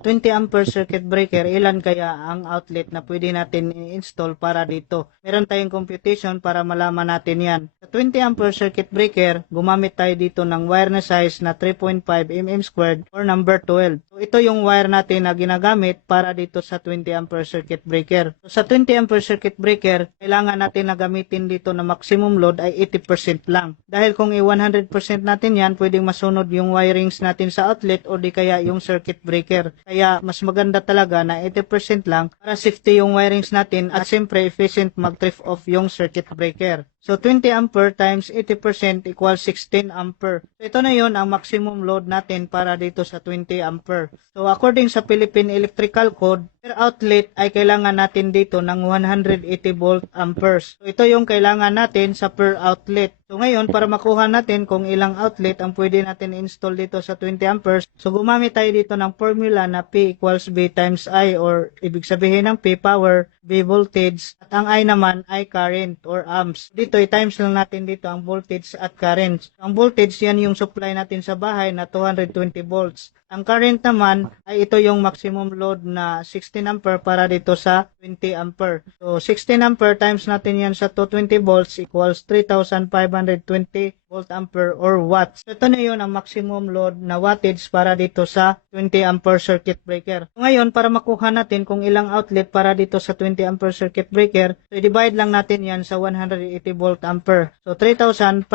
20 ampere circuit breaker, ilan kaya ang outlet na pwede natin i-install para dito? Meron tayong computation para malaman natin yan. Sa 20 ampere circuit breaker, gumamit tayo dito ng wire na size na 3.5 mm squared or number 12. So, ito yung wire natin na ginagamit para dito sa 20 ampere circuit breaker. So, sa 20 ampere circuit breaker, kailangan natin na gamitin dito na maximum load ay 80% lang. Dahil kung i-100% natin yan, pwedeng masunod yung wirings natin sa outlet o di kaya yung circuit breaker. Kaya mas maganda talaga na 80% lang para safety yung wirings natin at siyempre efficient mag-trip off yung circuit breaker. So 20 ampere times 80% equals 16 ampere. So ito na yon ang maximum load natin para dito sa 20 ampere. So according sa Philippine Electrical Code, per outlet ay kailangan natin dito ng 180 volt amperes. So ito yung kailangan natin sa per outlet. So ngayon, para makuha natin kung ilang outlet ang pwede natin install dito sa 20 amperes, so gumamit tayo dito ng formula na P equals B times I, or ibig sabihin ng P power, B voltage, at ang I naman ay current or amps. Dito i-times lang natin dito ang voltage at current. Ang voltage, yan yung supply natin sa bahay na 220 volts. Ang current naman ay ito yung maximum load na 16 ampere para dito sa 20 ampere. So 16 ampere times natin yan sa 220 volts equals 3,520 volt ampere or watts. So, ito na yun ang maximum load na wattage para dito sa 20 ampere circuit breaker. So, ngayon, para makuha natin kung ilang outlet para dito sa 20 ampere circuit breaker, so i-divide lang natin yan sa 180 volt ampere. So 3,520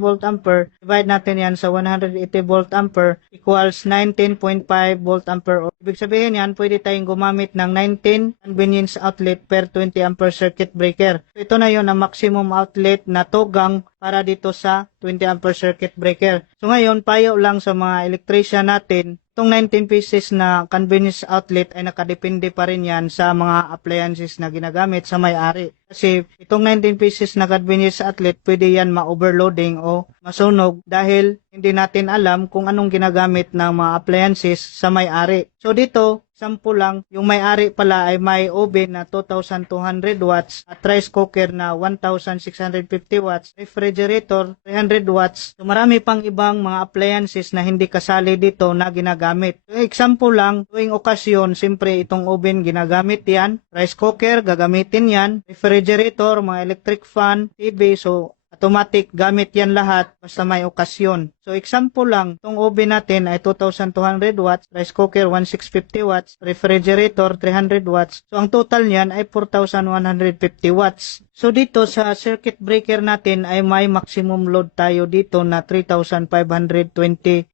volt ampere, divide natin yan sa 180 volt ampere equals 19.5 volt ampere. O, ibig sabihin yan, pwede tayong gumamit ng 19 convenience outlet per 20 ampere circuit breaker. So, ito na yun ang maximum outlet na togang para dito sa 20 ampere circuit breaker. So ngayon, payo lang sa mga electrician natin, itong 19 pieces na convenience outlet ay nakadepende pa rin yan sa mga appliances na ginagamit sa may-ari. Kasi itong 19 pieces na convenience outlet, pwede yan ma-overloading o masunog dahil hindi natin alam kung anong ginagamit ng mga appliances sa may-ari. So dito, sample lang, yung may-ari pala ay may oven na 2,200 watts at rice cooker na 1,650 watts, refrigerator 300 watts. So marami pang ibang mga appliances na hindi kasali dito na ginagamit. So example lang, tuwing okasyon, siyempre itong oven ginagamit yan, rice cooker gagamitin yan, refrigerator, mga electric fan, TV, so automatic gamit yan lahat basta may okasyon. So example lang, itong oven natin ay 2,200 watts, rice cooker 1,650 watts, refrigerator 300 watts. So ang total niyan ay 4,150 watts. So dito sa circuit breaker natin ay may maximum load tayo dito na 3,520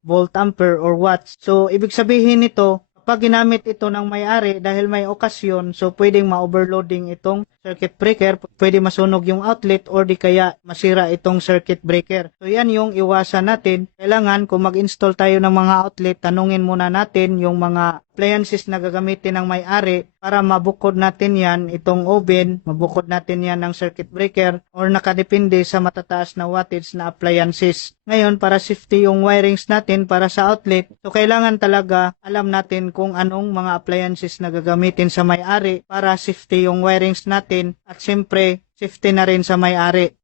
volt ampere or watts. So ibig sabihin nito, kapag ginamit ito ng may-ari dahil may okasyon, so pwedeng ma-overloading itong circuit breaker, pwede masunog yung outlet or di kaya masira itong circuit breaker. So yan yung iwasan natin. Kailangan kung mag-install tayo ng mga outlet, tanungin muna natin yung mga appliances na gagamitin ng may-ari para mabukod natin yan, itong oven, mabukod natin yan ng circuit breaker or nakadepende sa matataas na wattage na appliances. Ngayon, para safety yung wirings natin para sa outlet, so kailangan talaga alam natin kung anong mga appliances na gagamitin sa may-ari para safety yung wirings natin at siyempre safety na rin sa may-ari.